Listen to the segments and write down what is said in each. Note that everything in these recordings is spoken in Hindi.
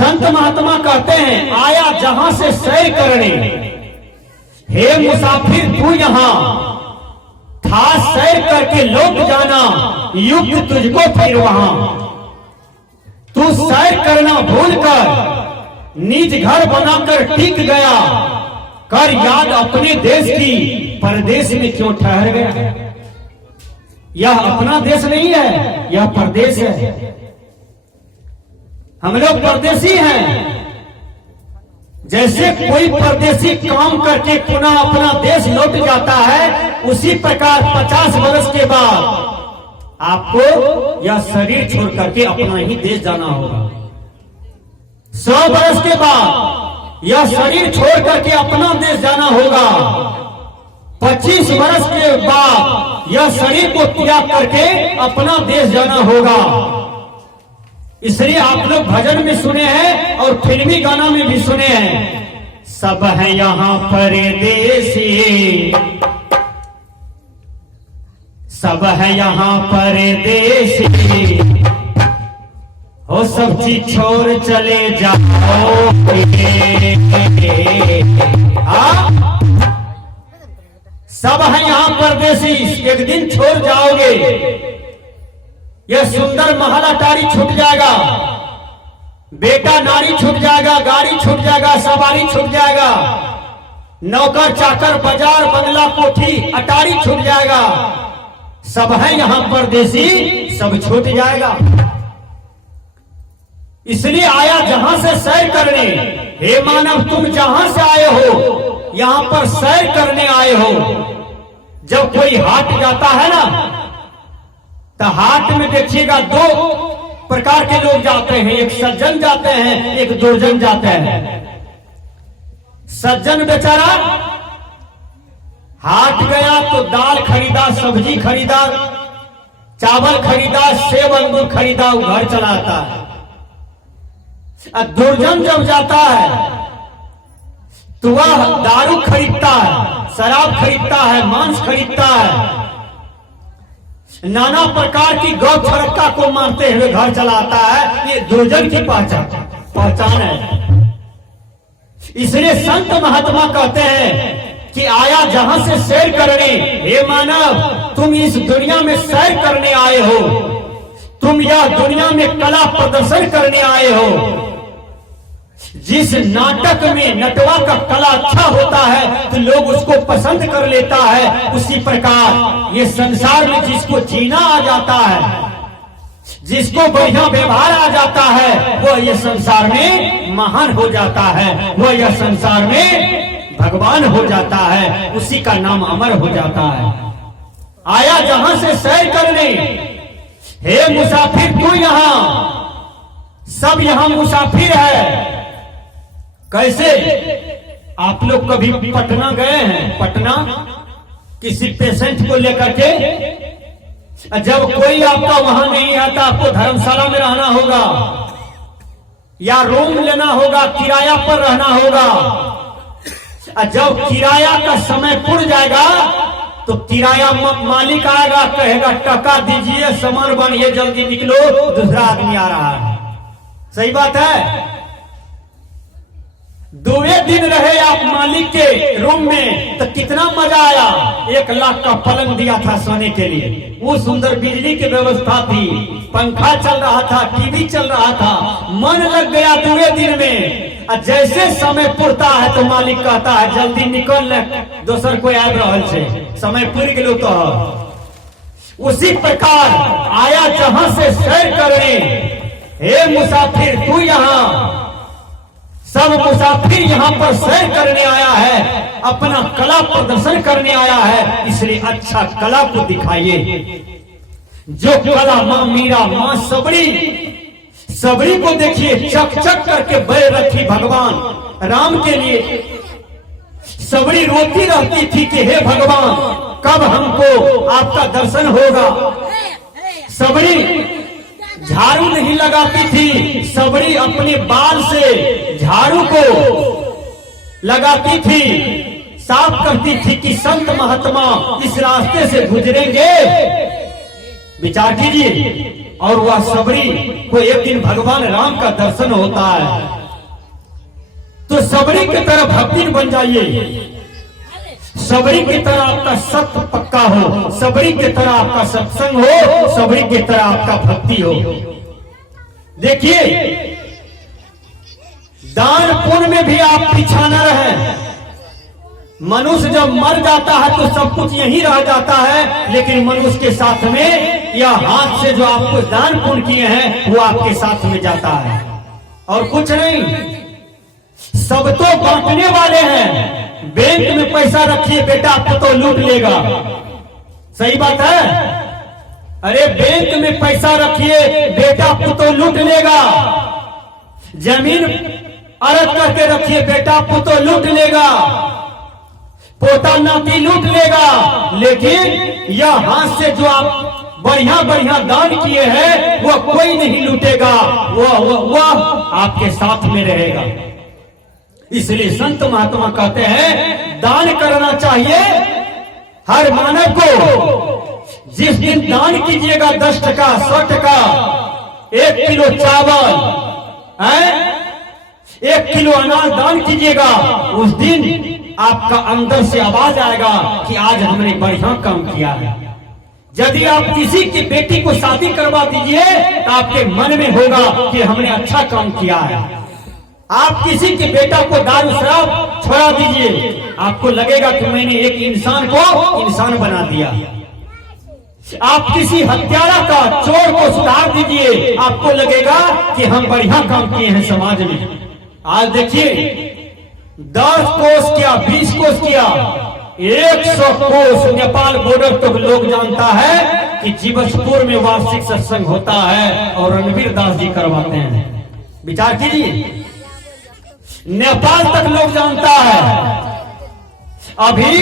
संत महात्मा कहते हैं आया जहां से सैर करने, हे मुसाफिर तू यहां था सैर करके लौट जाना, युक्त तुझको फिर वहां। तू सैर करना भूलकर निज घर बनाकर टिक गया, कर याद अपने देश की परदेश में क्यों ठहर गया। यह अपना देश नहीं है, यह परदेश है। हम लोग परदेसी हैं। जैसे कोई परदेसी काम करके पुनः अपना देश लौट जाता है, उसी प्रकार 50 वर्ष के बाद आपको यह शरीर छोड़ करके अपना ही देश जाना होगा। 100 वर्ष के बाद यह शरीर छोड़ करके अपना देश जाना होगा। 25 वर्ष के बाद यह शरीर को त्याग करके अपना देश जाना होगा। इसलिए आप लोग भजन में सुने हैं और फिल्मी गाना में भी सुने हैं, सब है यहाँ परदेसी, सब है यहाँ परदेसी, हो सब चीज छोड़ चले जाओगे। सब है यहाँ परदेसी, एक दिन छोड़ जाओगे। यह सुंदर महल अटारी छूट जाएगा, बेटा नारी छूट जाएगा, गाड़ी छूट जाएगा, सवारी छूट जाएगा, नौकर चाकर बाजार बंगला कोठी अटारी छूट जाएगा। सब है यहाँ परदेसी, सब छूट जाएगा। इसलिए आया जहां से सैर करने, हे मानव तुम जहां से आए हो यहां पर सैर करने आए हो। जब कोई हाट जाता है ना, तो हाट में देखिएगा 2 प्रकार के लोग जाते हैं, एक सज्जन जाते हैं, एक दुर्जन जाते हैं। सज्जन बेचारा हाट गया तो दाल खरीदा, सब्जी खरीदा, चावल खरीदा, सेब अंगूर खरीदा, वो घर चलाता है। दुर्जन जब जाता है तो वह दारू खरीदता है, शराब खरीदता है, मांस खरीदता है, नाना प्रकार की गौ छरक्का को मारते हुए घर चलाता है। ये दुर्जन की पहचान है। इसलिए संत महात्मा कहते हैं कि आया जहां से सैर करने, हे मानव तुम इस दुनिया में सैर करने आए हो, तुम यह दुनिया में कला प्रदर्शन करने आए हो। जिस नाटक में नटवा का कला अच्छा होता है तो लोग उसको पसंद कर लेता है, उसी प्रकार ये संसार में जिसको जीना आ जाता है, जिसको बढ़िया व्यवहार आ जाता है, वो ये संसार में महान हो जाता है, वो यह संसार में भगवान हो जाता है, उसी का नाम अमर हो जाता है। आया जहां से सैर करने, हे मुसाफिर तू यहां, सब यहां मुसाफिर है। कैसे? आप लोग कभी पटना गए हैं? पटना किसी पेशेंट को लेकर के, जब कोई आपका वहां नहीं आता, आपको धर्मशाला में रहना होगा या रूम लेना होगा, किराया पर रहना होगा। जब किराया का समय पूरा जाएगा तो किराया मालिक आएगा, कहेगा टका दीजिए, सामान बनिए, जल्दी निकलो, दूसरा आदमी आ रहा है। सही बात है। 2 दिन रहे आप मालिक के रूम में तो कितना मजा आया। 1 लाख का पलंग दिया था सोने के लिए, वो सुंदर बिजली की व्यवस्था थी, पंखा चल रहा था, टीवी चल रहा था, मन लग गया 2 दिन में। जैसे समय पुरता है तो मालिक कहता है जल्दी निकल, दोसर कोई आब रहल छे, समय पुर गेलो। तो उसी प्रकार आया जहां से सैर करने, हे मुसाफिर तू यहां, सब मुसाफिर यहाँ पर सैर करने आया है, अपना कला प्रदर्शन करने आया है। इसलिए अच्छा कला को दिखाइए। जो कला माँ मीरा, माँ सबरी, सबरी को देखिए चक चक करके बैल रखी भगवान राम के लिए। सबरी रोती रहती थी कि हे भगवान कब हमको आपका दर्शन होगा। सबरी झाड़ू नहीं लगाती थी, सबरी अपने बाल से झाड़ू को लगाती थी, साफ करती थी कि संत महात्मा इस रास्ते से गुजरेंगे। विचार कीजिए, और वह सबरी को एक दिन भगवान राम का दर्शन होता है, तो सबरी की तरह भक्ति बन जाइए। सबरी की तरह आपका सत्य पक्का हो, सबरी की तरह आपका सत्संग हो, सबरी की तरह आपका भक्ति हो। देखिए, दान पुण्य में भी आप पीछा न रहे। मनुष्य जब मर जाता है तो सब कुछ यहीं रह जाता है, लेकिन मनुष्य के साथ में या हाथ से जो आप कुछ दान पुण्य किए हैं वो आपके साथ में जाता है और कुछ नहीं। सब तो बांटने वाले हैं। बैंक में पैसा रखिए, बेटा आपको तो लूट लेगा। सही बात है? अरे बैंक में पैसा रखिए, बेटा आपको तो लूट लेगा। जमीन अरज करके रखिए, बेटा आपको तो लूट लेगा। पोता नाती लूट लेगा। लेकिन यह हाथ से जो आप बढ़िया बढ़िया दान किए हैं वह कोई नहीं लूटेगा, वह आपके साथ में रहेगा। इसलिए संत महात्मा कहते हैं दान करना चाहिए हर मानव को। जिस दिन दान कीजिएगा 10 टका 100 टका, 1 किलो चावल, 1 किलो अनाज दान कीजिएगा, उस दिन आपका अंदर से आवाज आएगा कि आज हमने बढ़िया काम किया है। यदि आप किसी की बेटी को शादी करवा दीजिए तो आपके मन में होगा कि हमने अच्छा काम किया है। आप किसी के बेटा को दारू शराब छोड़ा दीजिए, आपको लगेगा कि मैंने एक इंसान को इंसान बना दिया। आप किसी हत्यारा का, चोर को सुधार दीजिए, आपको लगेगा कि हम बढ़िया काम किए हैं समाज में। आज देखिए, 10 कोस किया, 20 कोस किया, 100 कोस नेपाल बॉर्डर तक लोग जानता है कि जीवछपुर में वार्षिक सत्संग होता है और रणवीर दास जी करवाते हैं। विचार कीजिए, नेपाल तक लोग जानता है। अभी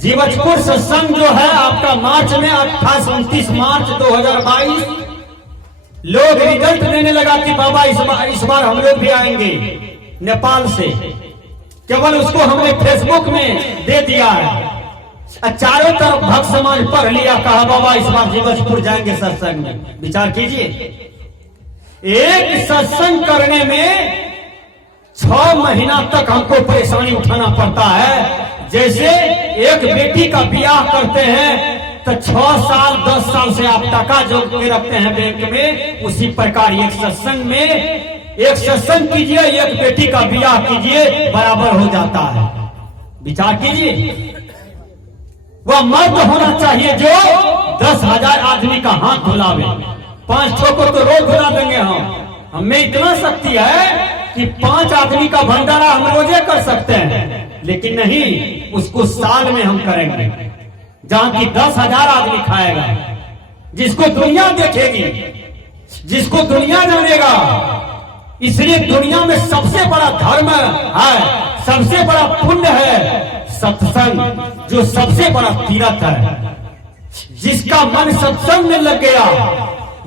जीवछपुर सत्संग जो है आपका मार्च में 28-29 मार्च 2022 लोग रिजल्ट देने लगा कि बाबा इस बार हम लोग भी आएंगे नेपाल से। केवल उसको हमने फेसबुक में दे दिया है। चारों तरफ भक्त समाज पढ़ लिया, कहा बाबा इस बार जीवछपुर जाएंगे सत्संग में। विचार कीजिए, एक सत्संग करने में 6 महीना तक हमको परेशानी उठाना पड़ता है। जैसे एक बेटी का ब्याह करते हैं तो 6 साल 10 साल से आप टका जोड़ के रखते हैं बैंक में, उसी प्रकार एक सत्संग में एक सत्संग कीजिए, एक बेटी का ब्याह कीजिए, बराबर हो जाता है। विचार कीजिए, वह मर्द होना चाहिए जो 10,000 आदमी का हाथ धुलावे। 5 ठो को तो रोज धुला देंगे हम। हमें इतना शक्ति है कि 5 आदमी का भंडारा हम रोजे कर सकते हैं, लेकिन नहीं, उसको साल में हम करेंगे, जहां की 10,000 आदमी खाएगा, जिसको दुनिया देखेगी, जिसको दुनिया जानेगा। इसलिए दुनिया में सबसे बड़ा धर्म है, सबसे बड़ा पुण्य है सत्संग, जो सबसे बड़ा तीर्थ है। जिसका मन सत्संग में लग गया,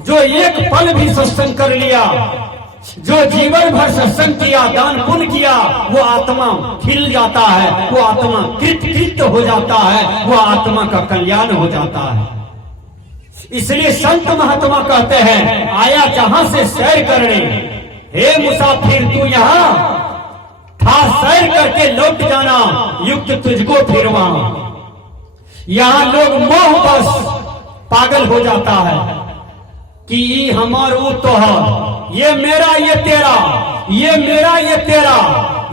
जो एक पल भी सत्संग कर लिया, जो जीवन भर सत्संग किया, दान पुण्य किया, वो आत्मा खिल जाता है, वो आत्मा कृत हो जाता है, वो आत्मा का कल्याण हो जाता है। इसलिए संत महात्मा कहते हैं, आया जहां से सैर करने, हे मुसाफिर तू यहाँ था सैर करके लौट जाना, युक्त तुझको फिर वहां। यहाँ लोग मोह बस पागल हो जाता है कि ये हमार वो तोहर, ये मेरा ये तेरा, ये मेरा ये तेरा,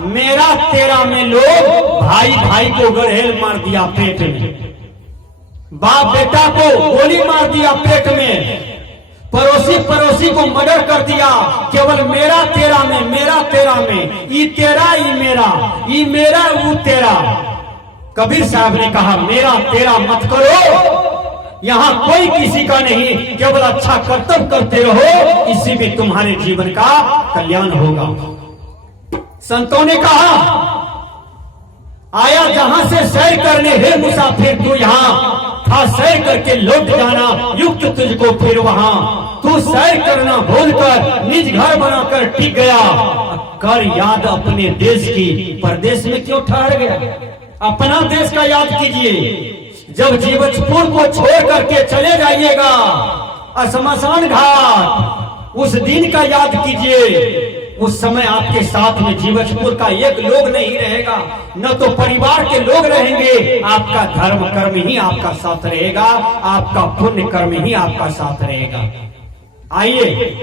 मेरा तेरा में लोग भाई भाई को गड़ेल मार दिया पेट में, बाप बेटा को गोली मार दिया पेट में, पड़ोसी को मर्डर कर दिया, केवल मेरा तेरा में, मेरा तेरा में, ई तेरा ई मेरा वो तेरा। कबीर साहब ने कहा मेरा तेरा मत करो, यहाँ कोई किसी का नहीं, केवल अच्छा कर्तव्य करते रहो, इसी में तुम्हारे जीवन का कल्याण होगा। संतों ने कहा आया जहां से सैर करने, हे मुसाफिर तू यहाँ था सैर करके लौट जाना, युक्त तुझको फिर वहां। तू सैर करना भूलकर निज घर बनाकर टिक गया, कर याद अपने देश की, परदेश में क्यों ठहर गया? अपना देश का याद कीजिए। जब जीवछपुर को छोड़ करके चले जाइएगा श्मशान घाट, उस दिन का याद कीजिए। उस समय आपके साथ में जीवजपुर का एक लोग नहीं रहेगा, न तो परिवार के लोग रहेंगे। आपका धर्म कर्म ही आपका साथ रहेगा, आपका पुण्य कर्म ही आपका साथ रहेगा। आइए